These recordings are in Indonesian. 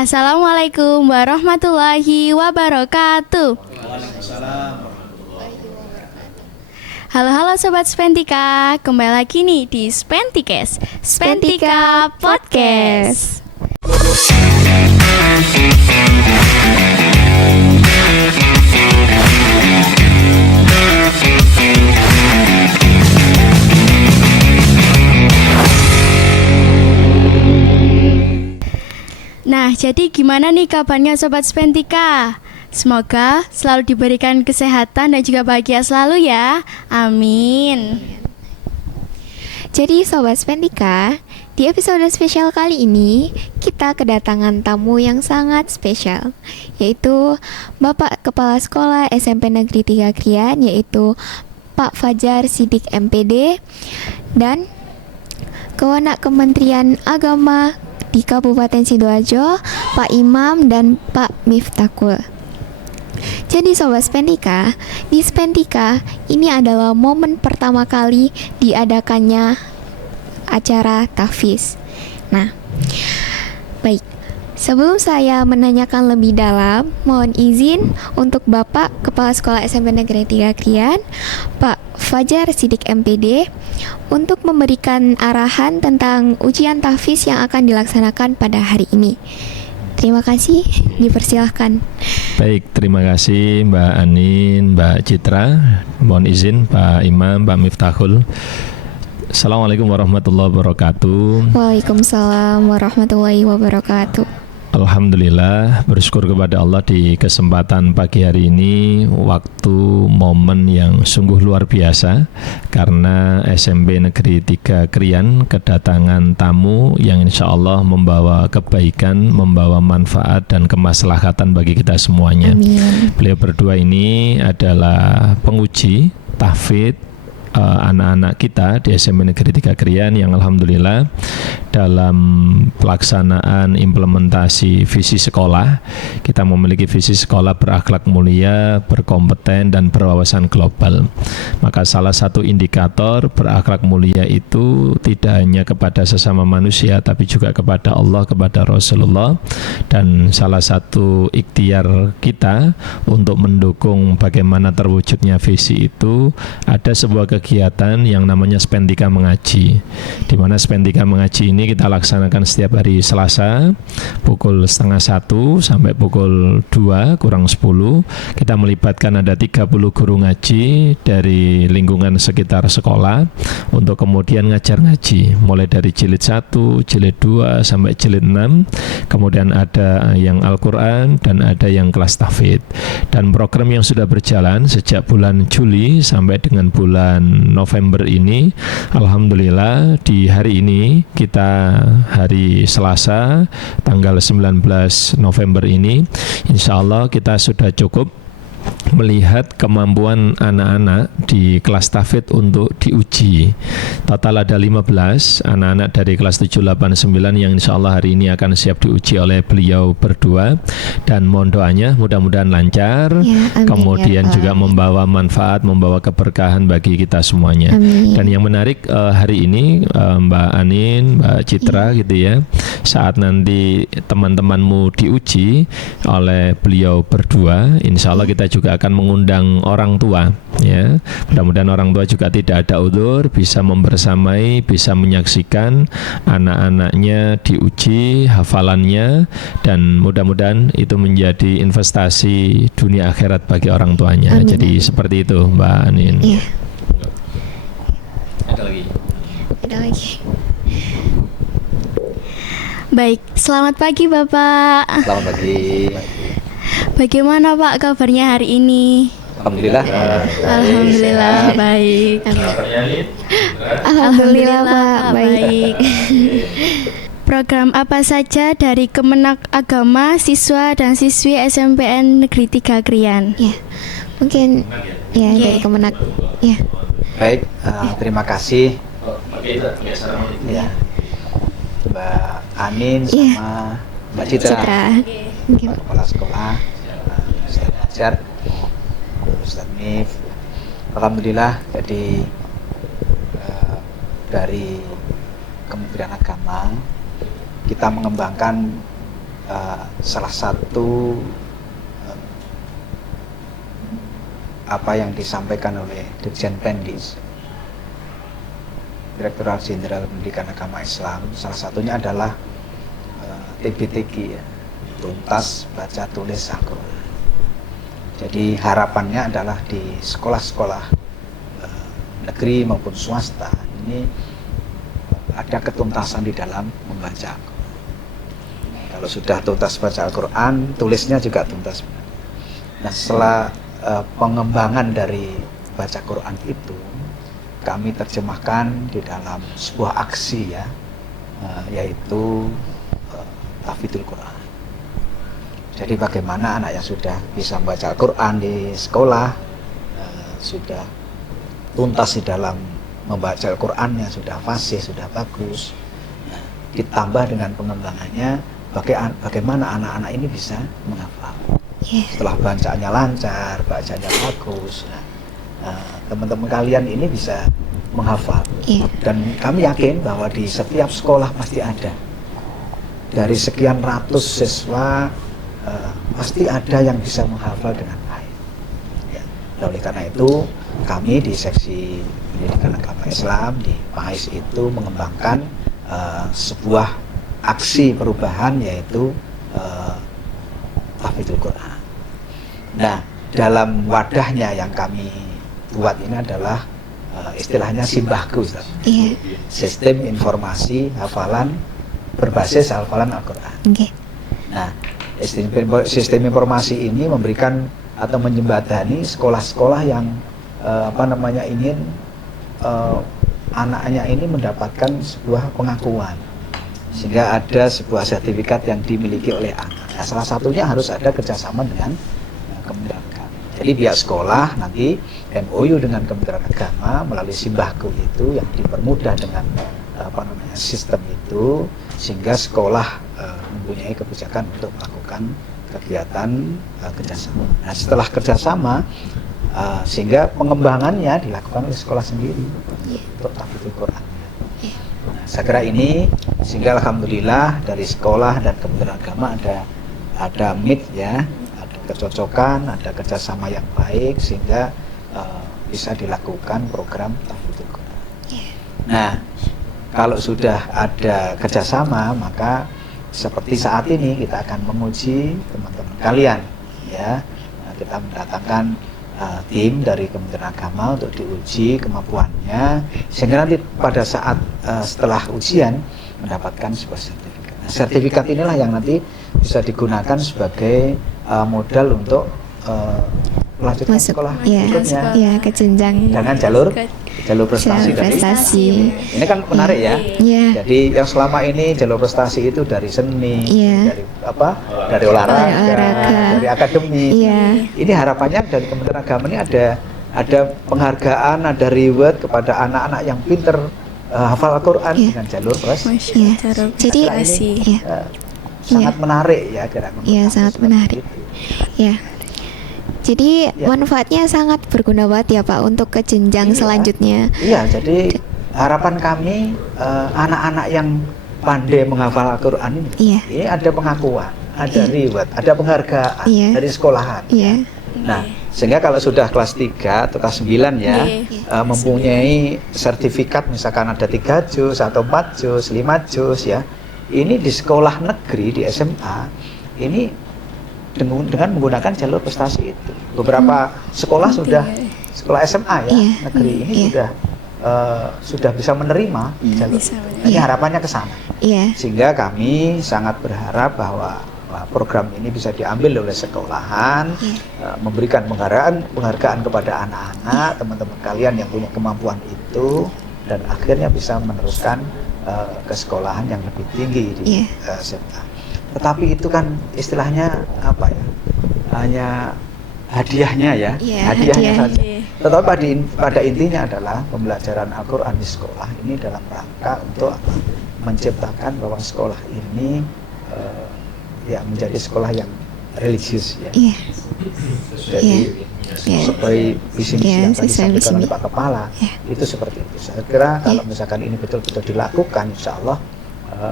Assalamualaikum warahmatullahi wabarakatuh. Halo Sobat Spentika, kembali lagi nih di Spentikes, Spentika Podcast. Nah, jadi gimana nih kabarnya Sobat Spentika? Semoga selalu diberikan kesehatan dan juga bahagia selalu ya. Amin. Jadi Sobat Spentika, di episode spesial kali ini kita kedatangan tamu yang sangat spesial, yaitu Bapak Kepala Sekolah SMP Negeri 3 Krian, yaitu Pak Fajar Siddiq MPD, dan Kewenang Kementerian Agama di Kabupaten Sidoarjo, Pak Imam dan Pak Miftahul. Jadi Sobat Spentika, di Spentika ini adalah momen pertama kali diadakannya acara tahfiz. Nah, baik. Sebelum saya menanyakan lebih dalam, mohon izin untuk Bapak Kepala Sekolah SMP Negeri 3 Krian, Pak Fajar Siddiq MPD, untuk memberikan arahan tentang ujian tahfiz yang akan dilaksanakan pada hari ini. Terima kasih, dipersilahkan. Baik, terima kasih Mbak Anin, Mbak Citra. Mohon izin Pak Imam, Pak Miftahul. Assalamualaikum warahmatullahi wabarakatuh. Waalaikumsalam warahmatullahi wabarakatuh. Alhamdulillah, bersyukur kepada Allah di kesempatan pagi hari ini, waktu momen yang sungguh luar biasa, karena SMP Negeri 3 Krian kedatangan tamu yang insya Allah membawa kebaikan, membawa manfaat dan kemaslahatan bagi kita semuanya. Amin. Beliau berdua ini adalah penguji tahfidz anak-anak kita di SMP Negeri 3 Krian yang alhamdulillah dalam pelaksanaan implementasi visi sekolah, kita memiliki visi sekolah berakhlak mulia, berkompeten dan berwawasan global. Maka salah satu indikator berakhlak mulia itu tidak hanya kepada sesama manusia tapi juga kepada Allah, kepada Rasulullah. Dan salah satu ikhtiar kita untuk mendukung bagaimana terwujudnya visi itu, ada sebuah kegiatan yang namanya Spentika Mengaji, di mana Spentika Mengaji ini kita laksanakan setiap hari Selasa pukul 12:30 sampai pukul 2 kurang 10. Kita melibatkan ada 30 guru ngaji dari lingkungan sekitar sekolah untuk kemudian ngajar ngaji mulai dari jilid 1, jilid 2 sampai jilid 6. Kemudian ada yang Al-Quran dan ada yang kelas tahfidz. Dan program yang sudah berjalan sejak bulan Juli sampai dengan bulan November ini, alhamdulillah di hari ini, kita hari Selasa tanggal 19 November ini, insya Allah kita sudah cukup melihat kemampuan anak-anak di kelas tahfidz untuk diuji. Total ada 15 anak-anak dari kelas 7, 8, 9 yang insya Allah hari ini akan siap diuji oleh beliau berdua. Dan mohon doanya mudah-mudahan lancar, Ya, amin, kemudian ya, juga membawa manfaat, membawa keberkahan bagi kita semuanya. Amin. Dan yang menarik hari ini Mbak Anin, Mbak Citra gitu ya, saat nanti teman-temanmu diuji oleh beliau berdua, insya Allah kita juga akan mengundang orang tua ya. Mudah-mudahan orang tua juga tidak ada udzur, bisa membersamai, bisa menyaksikan anak-anaknya diuji hafalannya, dan mudah-mudahan itu menjadi investasi dunia akhirat bagi orang tuanya. Amin. Jadi seperti itu Mbak Anin. Iya. Ada lagi? Ada lagi. Baik, selamat pagi Bapak. Selamat pagi. Bagaimana Pak kabarnya hari ini? Alhamdulillah. Alhamdulillah baik. Alhamdulillah Pak, baik. Program apa saja dari Kemenag Agama siswa dan siswi SMPN Negeri 3 Krian? Ya, mungkin ya dari Kemenag. Ya. Baik, terima kasih ya Mbak Anin sama Mbak Citra. Mungkin. Kepala sekolah, Ustaz Fajar, Ustaz Mif. Alhamdulillah, jadi dari Kementerian Agama kita mengembangkan salah satu apa yang disampaikan oleh Dirjen Pendis, Direktorat Jenderal Pendidikan Agama Islam, salah satunya adalah TBTG, ya, tuntas baca tulis Al-Quran. Jadi harapannya adalah di sekolah-sekolah negeri maupun swasta ini ada ketuntasan di dalam membaca Al-Quran. Kalau sudah tuntas baca Al-Quran, tulisnya juga tuntas. Nah, setelah pengembangan dari baca Quran itu kami terjemahkan di dalam sebuah aksi, ya, yaitu Tahfidzul Quran. Jadi bagaimana anak yang sudah bisa membaca Al-Quran di sekolah, sudah tuntas di dalam membaca Al-Qurannya, sudah fasih, sudah bagus, ditambah dengan pengembangannya bagaimana anak-anak ini bisa menghafal. Setelah bacaannya lancar, bacanya bagus, teman-teman kalian ini bisa menghafal. Dan kami yakin bahwa di setiap sekolah pasti ada, dari sekian ratus siswa pasti ada yang bisa menghafal dengan baik, ya. Oleh karena itu kami di seksi pendidikan agama Islam di PAIS itu mengembangkan sebuah aksi perubahan, yaitu Tahfidzul Quran. Nah, dalam wadahnya yang kami buat ini adalah istilahnya Simbahku, Ustaz. Sistem informasi hafalan berbasis hafalan Al-Quran. Nah, sistem informasi ini memberikan atau menjembatani sekolah-sekolah yang ingin anaknya ini mendapatkan sebuah pengakuan, sehingga ada sebuah sertifikat yang dimiliki oleh anak. Nah, salah satunya harus ada kerjasama dengan Kementerian Agama. Jadi pihak sekolah nanti MOU dengan Kementerian Agama melalui Simbahku itu yang dipermudah dengan sistem itu, sehingga sekolah mempunyai kebijakan untuk melakukan kegiatan kerjasama. Nah, setelah kerjasama sehingga pengembangannya dilakukan oleh sekolah sendiri untuk Tahfidzul Quran. Nah, saya kira ini sehingga alhamdulillah dari sekolah dan Kementerian Agama ada meet, ya, ada kecocokan, ada kerjasama yang baik sehingga bisa dilakukan program Tahfidzul Quran. Nah, kalau sudah ada kerjasama, maka seperti saat ini kita akan menguji teman-teman kalian, ya. Nah, kita mendatangkan tim dari Kementerian Agama untuk diuji kemampuannya, sehingga nanti pada saat setelah ujian mendapatkan sebuah sertifikat. Nah, sertifikat inilah yang nanti bisa digunakan sebagai modal untuk melanjutkan sekolah berikutnya, ke jenjang dengan jalur prestasi. Ini kan menarik, ya. Jadi yang selama ini jalur prestasi itu dari seni, dari olahraga, dari akademik. Ini harapannya dari Kementerian Agama ini ada penghargaan, ada reward kepada anak-anak yang pinter hafal Al-Quran dengan jalur prestasi. Jadi sangat menarik, ya, kira-kira. Sangat menarik. Jadi manfaatnya sangat berguna banget, ya Pak, untuk ke jenjang selanjutnya. Jadi harapan kami anak-anak yang pandai menghafal Al-Quran ini ada pengakuan, ada reward, ada penghargaan dari sekolahan. Nah, sehingga kalau sudah kelas 3 atau kelas 9, ya, mempunyai sertifikat, misalkan ada 3 juz atau 4 juz, 5 juz, ya. Ini di sekolah negeri, di SMA, ini dengan menggunakan jalur prestasi itu. Beberapa sekolah sekolah SMA, ya, negeri ini sudah bisa menerima jalur. Ini harapannya ke sana. Sehingga kami sangat berharap bahwa program ini bisa diambil oleh sekolahan, memberikan penghargaan kepada anak-anak, teman-teman kalian yang punya kemampuan itu, dan akhirnya bisa meneruskan ke sekolahan yang lebih tinggi di SMA. Tetapi itu kan istilahnya hanya hadiahnya, ya, hadiahnya saja. Tetapi pada intinya adalah pembelajaran Al-Quran di sekolah ini dalam rangka untuk menciptakan bahwa sekolah ini menjadi sekolah yang religius, ya. Jadi seperti visi misi yang tadi disampaikan oleh Pak Kepala, itu seperti itu. Saya kira kalau misalkan ini betul-betul dilakukan, insya Allah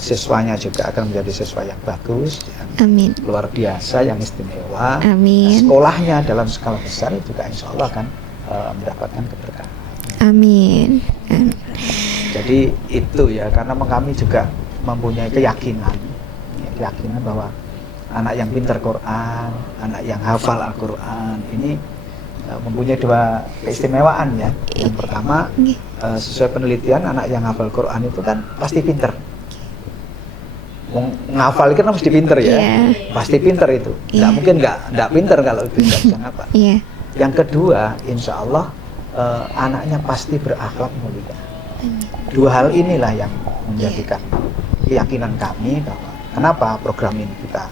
siswanya juga akan menjadi siswa yang bagus, yang Amin. luar biasa, yang istimewa. Amin. Sekolahnya dalam skala besar juga insya Allah akan mendapatkan keberkahan. Amin. Jadi itu ya, karena kami juga mempunyai keyakinan bahwa anak yang pintar Quran, anak yang hafal Al-Quran ini mempunyai dua keistimewaan ya. Yang pertama, sesuai penelitian, anak yang hafal Quran itu kan pasti pintar. Ngafal itu kan mesti pintar ya, pasti pintar itu. Nggak mungkin nggak pintar kalau itu nggak bisa ngapal. Yang kedua, insya Allah anaknya pasti berakhlak mulia. Dua hal inilah yang menjadikan keyakinan kami bahwa kenapa program ini kita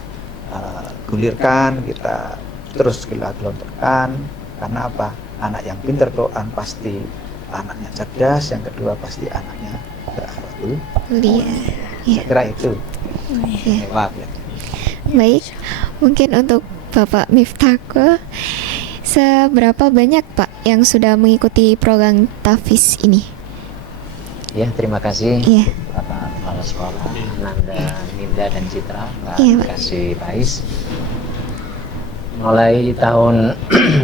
gulirkan, kita terus kita gelontorkan. Karena apa? Anak yang pintar Quran pasti anaknya cerdas, yang kedua pasti anaknya berakhlak mulia. Saya kira itu. Ya. Baik, mungkin untuk Bapak Miftahul, seberapa banyak Pak yang sudah mengikuti program Tahfiz ini? Ya, terima kasih Iya. Bapak Kepala Sekolah, Nanda, Ninda, dan Citra, Mbak Iya, Pak. Kasih Pais. Mulai tahun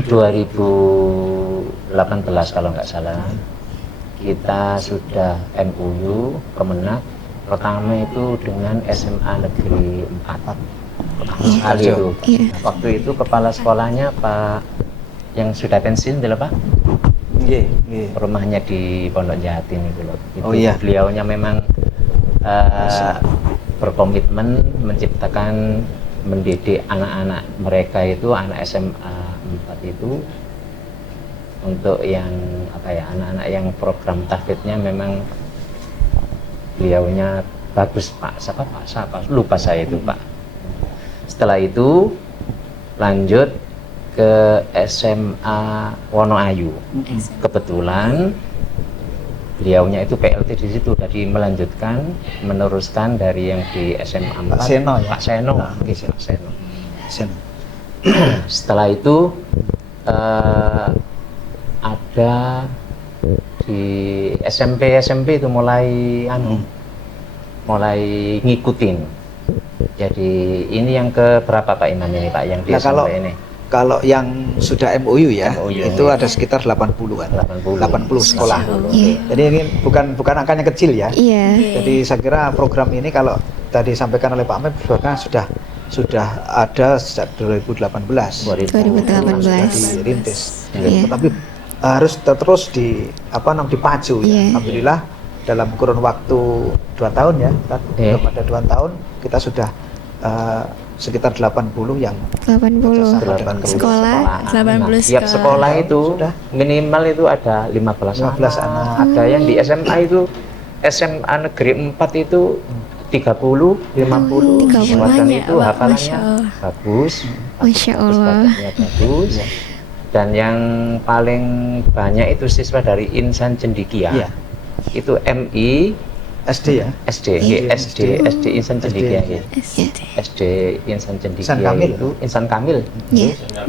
2018 kalau nggak salah, kita sudah MOU Kemenak, pertama itu dengan SMA Negeri 4. Pertama sekali itu. Waktu itu kepala sekolahnya Pak yang sudah pensiun adalah Pak. Rumahnya di Pondok Jatin itu loh. Itu beliaunya memang berkomitmen menciptakan, mendidik anak-anak mereka itu, anak SMA 4 itu untuk yang apa ya, anak-anak yang program tahfidznya memang beliaunya bagus Pak. Siapa lupa saya itu Pak. Setelah itu lanjut ke SMA Wonoayu. Kebetulan beliaunya itu PLT di situ, jadi melanjutkan, meneruskan dari yang di SMA 4. Pak Seno ya? Pak Seno. Pak Seno. Setelah itu ada di SMP itu mulai mulai ngikutin. Jadi ini yang ke berapa Pak Imam ini Pak yang di SMP ini? Kalau yang sudah MOU ya, itu ada sekitar 80-an. 80 sekolah. Jadi ini bukan angkanya kecil ya. Jadi saya kira program ini kalau tadi disampaikan oleh Pak Amir bahkan sudah ada sejak 2018. Sudah dirintis. Tapi harus terus dipacu ya. Alhamdulillah dalam kurun waktu 2 tahun ya, belum ada 2 tahun kita sudah sekitar 80 yang 80 sekolah. 80 Tiap sekolah itu sudah minimal itu ada 15 anak. Ada yang di SMA itu SMA Negeri 4 itu 30, 50 dan itu hafalannya bagus. Masya Allah. Bagus. Dan yang paling banyak itu siswa dari Insan Cendikia. Itu MI SD ya? SD Insan Cendikia ya. SD Insan Cendikia itu Insan Kamil.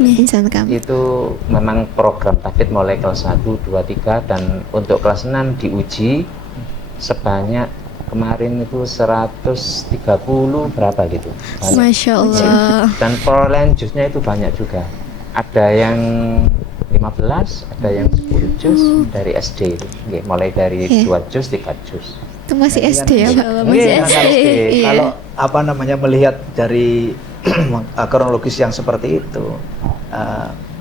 Insan Kamil. Itu memang program tahfidz mulai kelas 1, 2, 3 dan untuk kelas 6 diuji sebanyak kemarin itu 130 berapa gitu. Masya Allah. Dan perolehan jusnya itu banyak juga. Ada yang 15, ada yang 10 juz dari SD itu. Mulai dari 2 juz, 3 juz. Itu masih SD ya Pak? Masih SD. Kalau melihat dari kronologis yang seperti itu,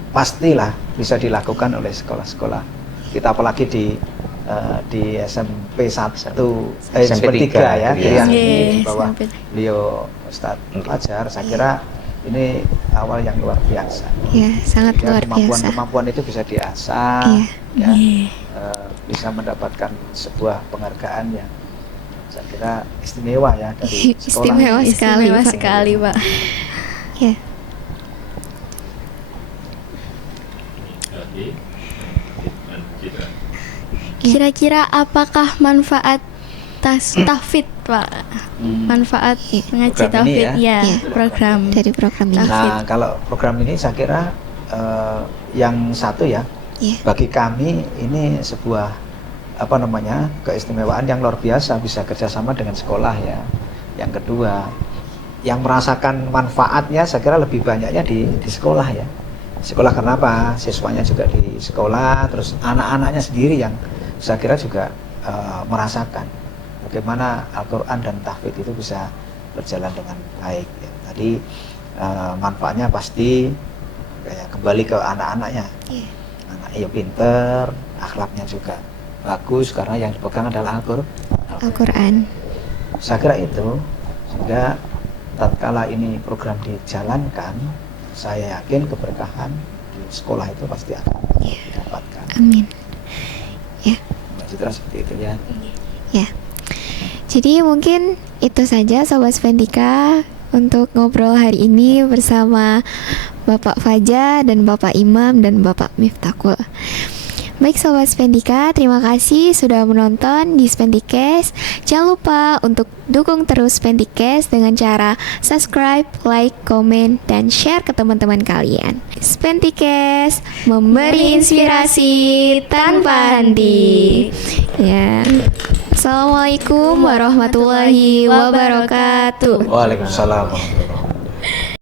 pastilah bisa dilakukan oleh sekolah-sekolah kita, apalagi di SMP 1, SMP 3 ya, yang di bawah beliau Ustadz Fajar. Saya kira ini awal yang luar biasa. Sangat luar biasa. Kemampuan itu bisa diasah, bisa mendapatkan sebuah penghargaan yang saya kira istimewa ya dari sekolah. Istimewa sekali Pak. Kira-kira apakah manfaat tahfidz Pak? Manfaat mengaji tahfidz ya, program dari program ini. Nah, kalau program ini saya kira yang satu ya, bagi kami ini sebuah keistimewaan yang luar biasa bisa kerjasama dengan sekolah ya. Yang kedua, yang merasakan manfaatnya saya kira lebih banyaknya di sekolah ya. Sekolah kenapa? Siswanya juga di sekolah, terus anak-anaknya sendiri yang saya kira juga merasakan bagaimana Al-Quran dan tahfidz itu bisa berjalan dengan baik ya. Tadi manfaatnya pasti kayak kembali ke anak-anaknya. Anaknya pinter, akhlaknya juga bagus karena yang dipegang adalah Al-Quran. Saya kira itu, sehingga tatkala ini program dijalankan, saya yakin keberkahan di sekolah itu pasti akan didapatkan. Amin. Ya. Mbak Citra seperti itu ya. Ya. Jadi mungkin itu saja Sobat Sventika untuk ngobrol hari ini bersama Bapak Fajar dan Bapak Imam dan Bapak Miftahul. Baik Sobat Sventika, terima kasih sudah menonton di Sventikes. Jangan lupa untuk dukung terus Sventikes dengan cara subscribe, like, komen, dan share ke teman-teman kalian. Sventikes memberi inspirasi tanpa henti. Ya. Assalamualaikum warahmatullahi wabarakatuh. Waalaikumsalam warahmatullahi wabarakatuh.